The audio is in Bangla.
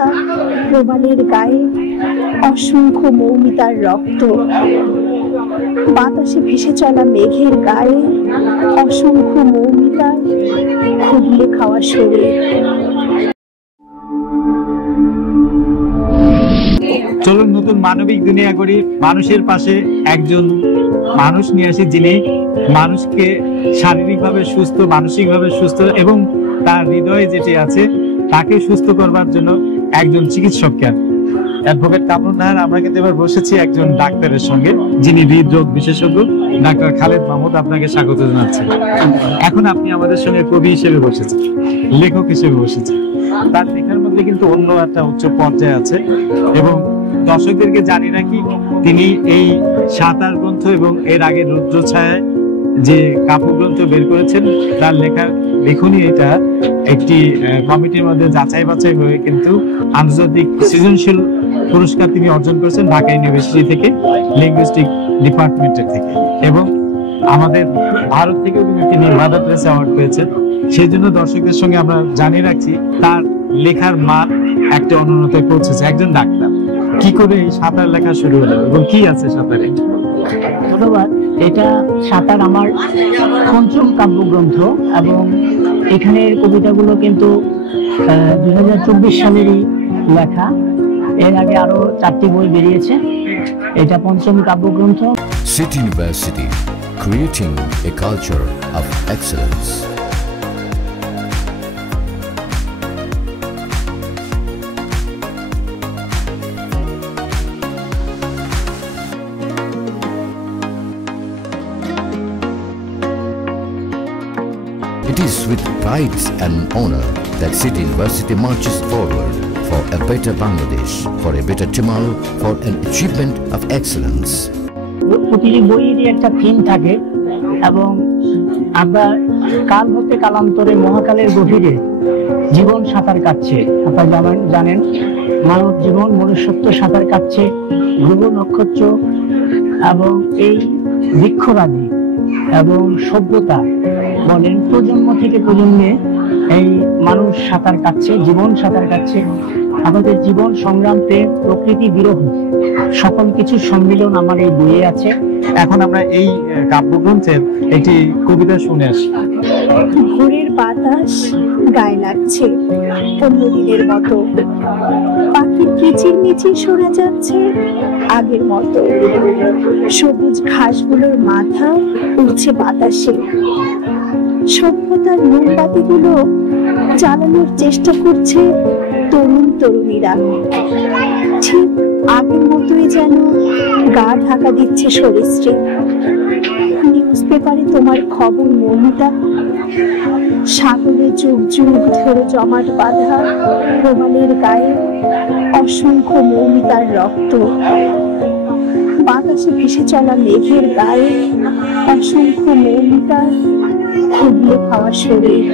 বাঁধা প্রবালের গায়ে অসংখ্য মৌমিতার রক্ত। বাতাসে ভেসে চলা মেঘের গায়ে অসংখ্য মৌমিতার খুবলে খাওয়া শরীর। চলুন নতুন মানবিক দুনিয়া করি, মানুষের পাশে একজন মানুষ নিয়ে আসি যিনি মানুষকে শারীরিকভাবে সুস্থ, মানসিকভাবে সুস্থ এবং তার হৃদয়ে যেটি আছে তাকে সুস্থ করবার জন্য একজন চিকিৎসককে। অ্যাডভোকেট কামরুন নাহার, আমরা কিন্তু এবার বসেছি একজন ডাক্তারের সঙ্গে যিনি হৃদরোগ বিশেষজ্ঞ ডাক্তার খালেদ মাহমুদ। আপনাকে স্বাগত জানাচ্ছি। এখন আপনি আমাদের সঙ্গে কবি হিসেবে বসেছেন, লেখক হিসেবে বসেছেন। তার লেখার মধ্যে কিন্তু অন্য একটা উচ্চ পর্যায়ে আছে এবং দর্শকদেরকে জানি রাখি তিনি এই ৭ গ্রন্থ এবং এর আগে রুদ্রছায়ায় যে কাব্যগ্রন্থ বের করেছেন তার লেখার লেখনী এটা একটি কমিটির মধ্যে যাচাই বাছাই হয়ে কিন্তু আন্তর্জাতিক সৃজনশীল পুরস্কার তিনি অর্জন করেছেন ঢাকা ইউনিভার্সিটি থেকে, লিঙ্গুইস্টিক ডিপার্টমেন্টের থেকে, এবং আমাদের ভারত থেকেও কিন্তু তিনি মাদার টেরেসা অ্যাওয়ার্ড পেয়েছেন। সেই জন্য দর্শকদের সঙ্গে আমরা জানিয়ে রাখছি তার লেখার মান একটা অনুন্নতায় পৌঁছেছে। একজন ডাক্তার কি করে এই সাঁতার লেখা শুরু হলো এবং কি আছে সাঁতারে? ধন্যবাদ। এটা সাঁতার আমার পঞ্চম কাব্যগ্রন্থ এবং এখানের কবিতাগুলো কিন্তু 2024 সালেরই লেখা। এর আগে আরো 4টি বই বেরিয়েছে, এটা পঞ্চম কাব্যগ্রন্থ। City University, creating a culture of excellence. It is with pride and honor that City University marches forward for a better Bangladesh, for a better tomorrow, for an achievement of excellence. প্রতিটি বইয়েরই একটা থিম থাকে এবং আমরা কাল হতে কালান্তরে মহাকালের গভীরে জীবন সাঁতার কাটছে। আপনারা জানেন মানব জীবন মনুষ্যত্ব সাঁতার কাটছে গ্রহ নক্ষত্র এবং এই বৃক্ষরাজি এবং সভ্যতা বলেন প্রজন্ম থেকে প্রজন্মে এই মানুষ সাঁতার কাটছে, জীবন সাঁতার কাটছে। আমাদের জীবন সংগ্রামে প্রকৃতি বিরহ সকল কিছুর সম্মিলন আমার এই বইয়ে আছে। এখন আমরা এই কাব্যগ্রন্থের একটি কবিতা শুনে আসি। ভোরের বাতাস গায়ে লাগছে অন্যদিনের মতো, পাখির কিচিরমিচির শোনা যাচ্ছে আগের মতো, সবুজ ঘাসগুলোর মাথা উঠছে বাতাসে, সভ্যতার মোমবাতিগুলো জ্বালানোর চেষ্টা করছে তরুণ তরুণীরা, ঠিক আগের মতোই যেন গা ঢাকা দিচ্ছে সরীসৃপ। নিউজ পেপারে তোমার খবর মৌমিতা, সাগরে যুগ যুগ ধরে জমাট বাঁধা প্রবালের গায়ে অসংখ্য মৌমিতার রক্ত। বাতাসে ভেসে চলা মেঘের গায়ে অসংখ্য মৌমিতার খুবলে খাওয়া শরীর।